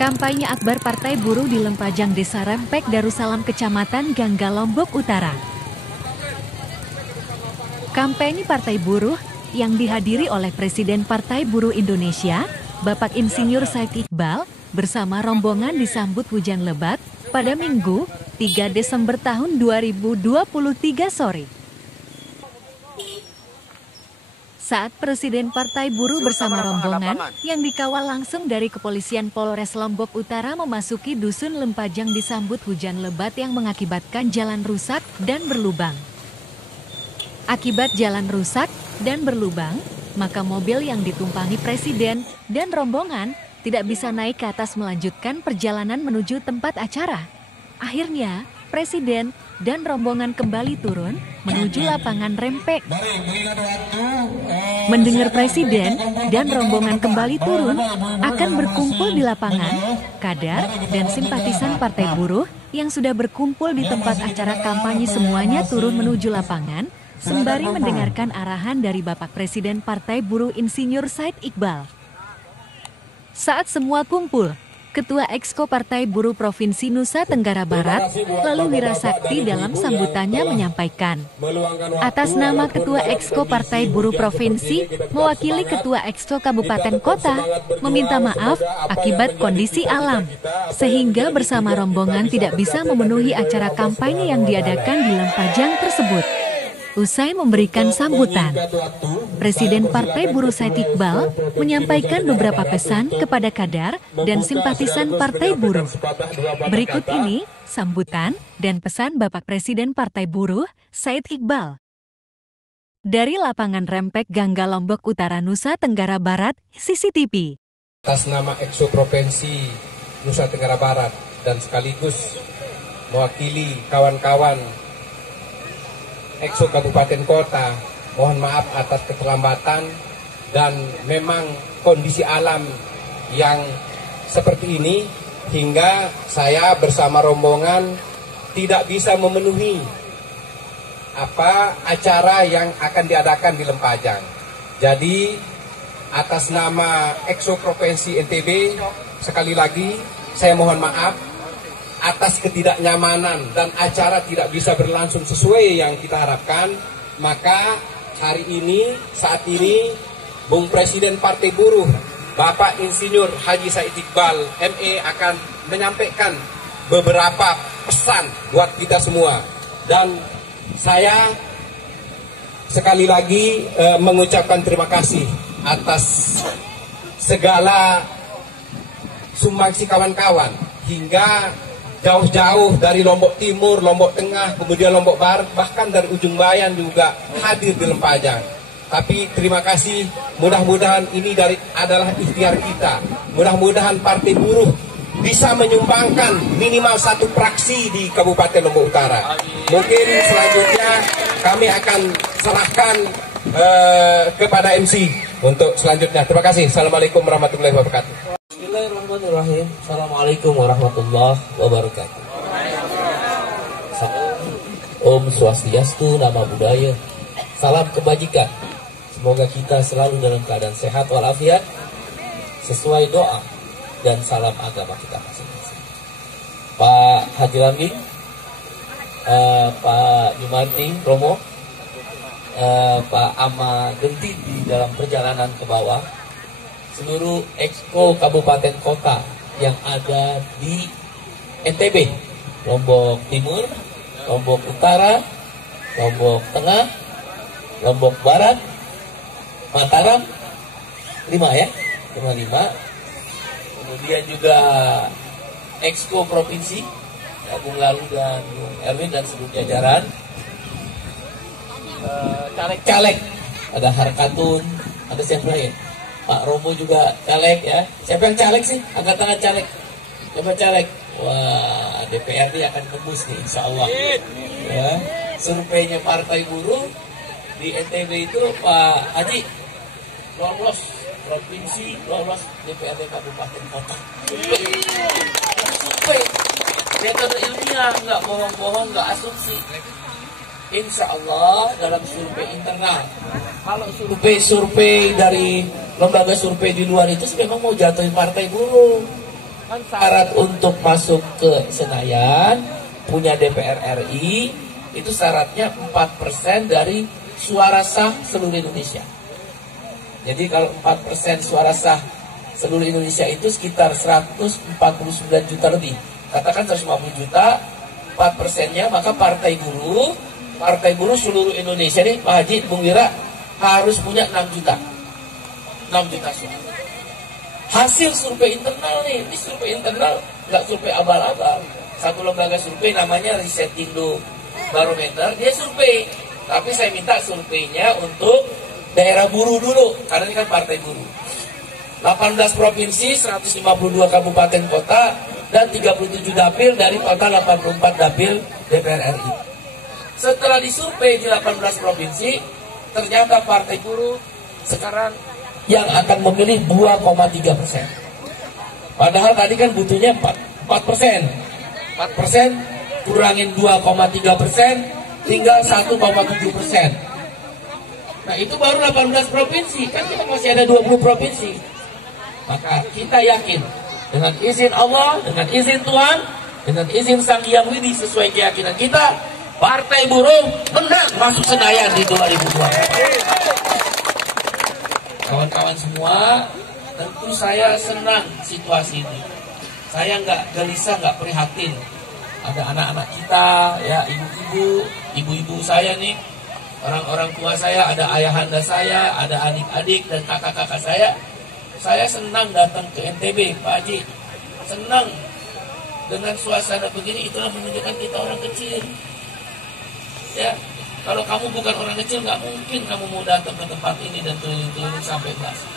Kampanye akbar Partai Buruh di Lempajang Desa Rempek, Darussalam, Kecamatan Gangga, Lombok Utara. Kampanye Partai Buruh yang dihadiri oleh Presiden Partai Buruh Indonesia, Bapak Insinyur Said Iqbal, bersama rombongan disambut hujan lebat pada Minggu, 3 Desember tahun 2023 sore. Saat Presiden Partai Buruh bersama rombongan yang dikawal langsung dari Kepolisian Polres Lombok Utara memasuki Dusun Lempajang disambut hujan lebat yang mengakibatkan jalan rusak dan berlubang. Akibat jalan rusak dan berlubang, maka mobil yang ditumpangi Presiden dan rombongan tidak bisa naik ke atas melanjutkan perjalanan menuju tempat acara. Akhirnya, Presiden dan rombongan kembali turun menuju lapangan Rempek. Mendengar Presiden dan rombongan kembali turun akan berkumpul di lapangan, kader dan simpatisan Partai Buruh yang sudah berkumpul di tempat acara kampanye semuanya turun menuju lapangan sembari mendengarkan arahan dari Bapak Presiden Partai Buruh Insinyur Said Iqbal. Saat semua kumpul, Ketua Exco Partai Buruh Provinsi Nusa Tenggara Barat, lalu Wirasakti dalam sambutannya menyampaikan, atas nama Ketua Exco Partai Buruh Provinsi, mewakili Ketua Exco Kabupaten Kota, meminta maaf akibat kondisi alam, sehingga bersama rombongan tidak bisa memenuhi acara kampanye yang diadakan di Lempajang tersebut. Usai memberikan sambutan, Presiden Partai Buruh Said Iqbal menyampaikan beberapa pesan kepada kader dan simpatisan Partai Buruh. Berikut ini sambutan dan pesan Bapak Presiden Partai Buruh Said Iqbal. Dari lapangan Rempek Gangga, Lombok Utara, Nusa Tenggara Barat, CCTV. Atas nama Exco Provinsi Nusa Tenggara Barat dan sekaligus mewakili kawan-kawan Exco Kabupaten Kota, mohon maaf atas keterlambatan dan memang kondisi alam yang seperti ini hingga saya bersama rombongan tidak bisa memenuhi acara yang akan diadakan di Lempajang. Jadi atas nama Exco Provinsi NTB sekali lagi saya mohon maaf atas ketidaknyamanan dan acara tidak bisa berlangsung sesuai yang kita harapkan. Maka hari ini, saat ini, Bung Presiden Partai Buruh, Bapak Insinyur Haji Said Iqbal, ME akan menyampaikan beberapa pesan buat kita semua. Dan saya sekali lagi mengucapkan terima kasih atas segala sumbangsi kawan-kawan hingga jauh-jauh dari Lombok Timur, Lombok Tengah, kemudian Lombok Barat, bahkan dari ujung bayan juga hadir di Lempajang. Tapi terima kasih, mudah-mudahan ini adalah ikhtiar kita. Mudah-mudahan Partai Buruh bisa menyumbangkan minimal 1 praksi di Kabupaten Lombok Utara. Mungkin selanjutnya kami akan serahkan kepada MC untuk selanjutnya. Terima kasih. Assalamualaikum warahmatullahi wabarakatuh. Bismillahirrahmanirrahim. Assalamualaikum warahmatullahi wabarakatuh. Om Swastiastu, Nama Budaya. Salam kebajikan. Semoga kita selalu dalam keadaan sehat walafiat sesuai doa dan salam agama kita masing-masing. Pak Haji Lambing, Pak Jumarti Romo, Pak Ama Genti di dalam perjalanan ke bawah, seluruh Exco Kabupaten Kota yang ada di NTB, Lombok Timur, Lombok Utara, Lombok Tengah, Lombok Barat, Mataram, 5 ya, 5. Kemudian juga Exco Provinsi, Bung Lalu dan Bung Erwin dan seluruh jajaran, caleg-caleg, ada Harkatun, ada siapa lain? Pak Romo juga caleg ya. Siapa yang caleg sih? Angkat tangan caleg. Siapa caleg? Wah, DPRD akan tembus nih, insya Allah. Ya. Surveinya Partai Buruh di NTB itu Pak Haji lolos provinsi, lolos DPRD Kabupaten Kota. Survei. Metode ilmiah, nggak bohong-bohong, nggak asumsi. Insya Allah dalam survei internal. Kalau survei dari lembaga survei di luar itu memang mau jatuhin Partai Buruh. Kan syarat untuk masuk ke Senayan, punya DPR RI, itu syaratnya 4% dari suara sah seluruh Indonesia. Jadi kalau 4% suara sah seluruh Indonesia itu sekitar 149 juta lebih. Katakan 150 juta, 4%-nya maka Partai Buruh seluruh Indonesia nih, Pak Haji, Bung Wira, harus punya 6 juta. 6 juta suara. Hasil survei internal nih, ini survei internal, nggak survei abal-abal. Satu lembaga survei namanya Risetindo Barometer, dia survei. Tapi saya minta surveinya untuk daerah buruh dulu, karena ini kan Partai Buruh. 18 provinsi, 152 kabupaten kota, dan 37 dapil dari total 84 dapil DPR RI. Setelah disurvei di 18 provinsi, ternyata Partai Buruh sekarang yang akan memilih 2,3%. Padahal tadi kan butuhnya 4%. 4% kurangin 2,3%, tinggal 1,7%. Nah itu baru 18 provinsi, kan kita masih ada 20 provinsi. Maka kita yakin, dengan izin Allah, dengan izin Tuhan, dengan izin Sang Hyang Widi sesuai keyakinan kita, Partai Buruh menang masuk Senayan di 2024. Kawan-kawan semua, tentu saya senang situasi ini. Saya nggak gelisah, nggak prihatin. Ada anak-anak kita, ya ibu-ibu saya nih, orang-orang tua saya, ada ayahanda saya, ada adik-adik dan kakak-kakak saya. Saya senang datang ke NTB, Pak Haji. Senang dengan suasana begini, itulah menunjukkan kita orang kecil. Ya. Kalau kamu bukan orang kecil, nggak mungkin kamu mau datang ke tempat ini dan keliling-keliling sampai basah.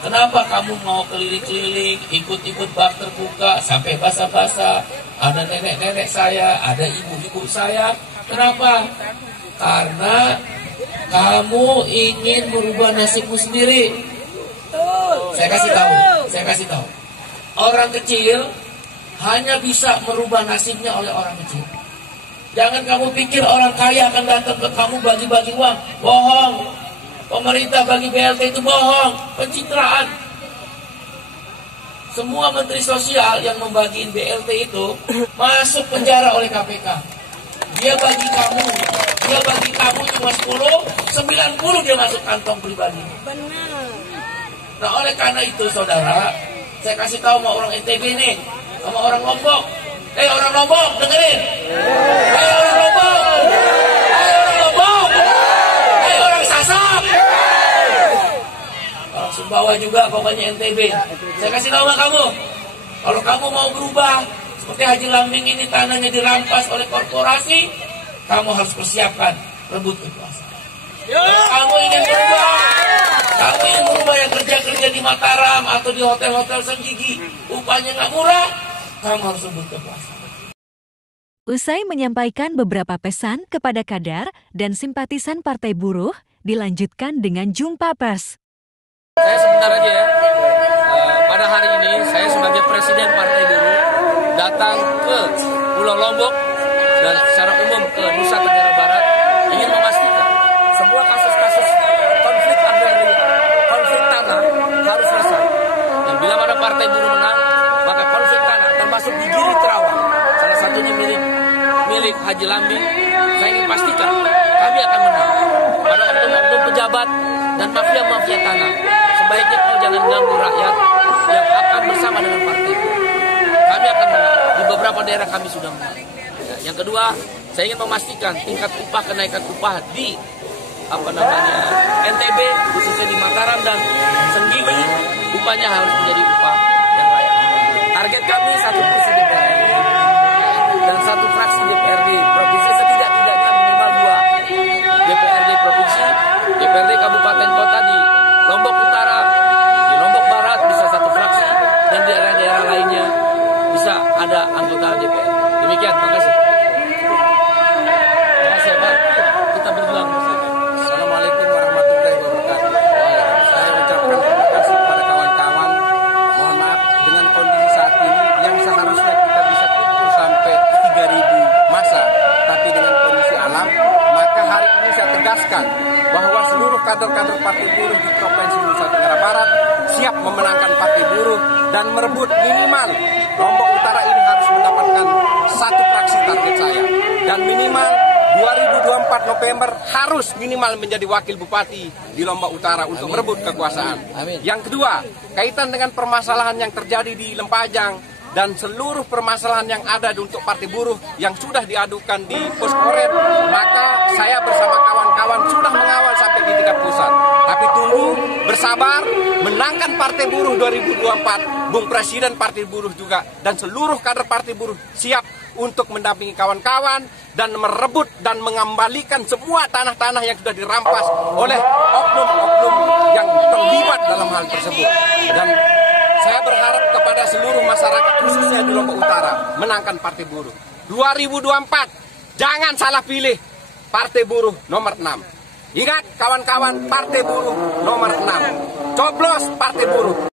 Kenapa kamu mau keliling-keliling, ikut-ikut bak terbuka sampai basah-basah? Ada nenek-nenek saya, ada ibu-ibu saya. Kenapa? Karena kamu ingin merubah nasibmu sendiri. Saya kasih tahu. Orang kecil hanya bisa merubah nasibnya oleh orang kecil. Jangan kamu pikir orang kaya akan datang ke kamu bagi-bagi uang. Bohong. Pemerintah bagi BLT itu bohong. Pencitraan. Semua menteri sosial yang membagiin BLT itu masuk penjara oleh KPK. Dia bagi kamu cuma 10, 90 dia masuk kantong pribadi. Nah oleh karena itu saudara, saya kasih tahu sama orang NTB nih, sama orang Lombok. Orang Lombok, dengerin. Orang Lombok. Orang Lombok. Orang Sasak. Orang Sumbawa juga, pokoknya NTB. Saya kasih tahu sama kamu. Kalau kamu mau berubah, seperti Haji Lambing ini tanahnya dirampas oleh korporasi, kamu harus persiapkan rebut kekuasaan. Kamu ingin berubah yang kerja di Mataram atau di hotel-hotel Senggigi, upahnya nggak murah, kamu harus rebut kekuasaan. Usai menyampaikan beberapa pesan kepada kader dan simpatisan Partai Buruh, dilanjutkan dengan jumpa pers. Saya sebentar aja ya, pada hari ini saya sebagai Presiden Partai Buruh datang ke Pulau Lombok dan secara umum ke Nusa Tenggara Barat ingin memastikan semua kasus-kasus konflik agraria, konflik tanah harus selesai. Dan bila mana Partai Buruh menang, maka konflik tanah termasuk di Gili Terawang, salah satunya milik Haji Lambing, saya ingin pastikan kami akan menang. Pada oknum-oknum pejabat dan mafia-mafia tanah, sebaiknya kau jangan ganggu rakyat yang akan bersama dengan partai. Kami akan menang. Di beberapa daerah kami sudah menang. Yang kedua, saya ingin memastikan tingkat upah, kenaikan upah di NTB, khususnya di Mataram dan Senggigi, upahnya harus menjadi upah yang layak. Target kami 1 kursi DPRD dan 1 fraksi DPRD provinsi, setidak-tidaknya minimal 2 DPRD provinsi, DPRD kabupaten kota di Lombok Utara, di Lombok Barat bisa 1 fraksi, dan di daerah-daerah lainnya bisa ada anggota DPR. Demikian, terima kasih. Terima kasih Pak. Kita berjuang bersama. Assalamualaikum warahmatullahi wabarakatuh. Saya ucapkan terima kasih kepada kawan-kawan. Mohon maaf dengan kondisi saat ini yang seharusnya kita bisa kumpul sampai 3.000 massa, tapi dengan kondisi alam, maka hari ini saya tegaskan bahwa seluruh kader-kader Partai Buruh di Provinsi Nusa Tenggara Barat siap memenangkan Partai Buruh dan merebut minimal Lombok Utara ini harus mendapatkan 1 fraksi target saya, dan minimal 2024 November harus minimal menjadi wakil bupati di Lombok Utara untuk merebut kekuasaan. Amin. Yang kedua, kaitan dengan permasalahan yang terjadi di Lempajang dan seluruh permasalahan yang ada untuk Partai Buruh yang sudah diadukan di Poskoret, maka saya bersama kawan-kawan sudah mengawal sampai di tingkat pusat. Tapi tunggu, bersabar, menangkan Partai Buruh 2024, Bung Presiden Partai Buruh juga dan seluruh kader Partai Buruh siap untuk mendampingi kawan-kawan dan merebut dan mengembalikan semua tanah-tanah yang sudah dirampas oleh oknum-oknum yang terlibat dalam hal tersebut. Dan saya berharap kepada seluruh masyarakat khususnya di Lombok Utara menangkan Partai Buruh 2024. Jangan salah pilih Partai Buruh nomor 6. Ingat kawan-kawan, Partai Buruh nomor 6. Coblos Partai Buruh.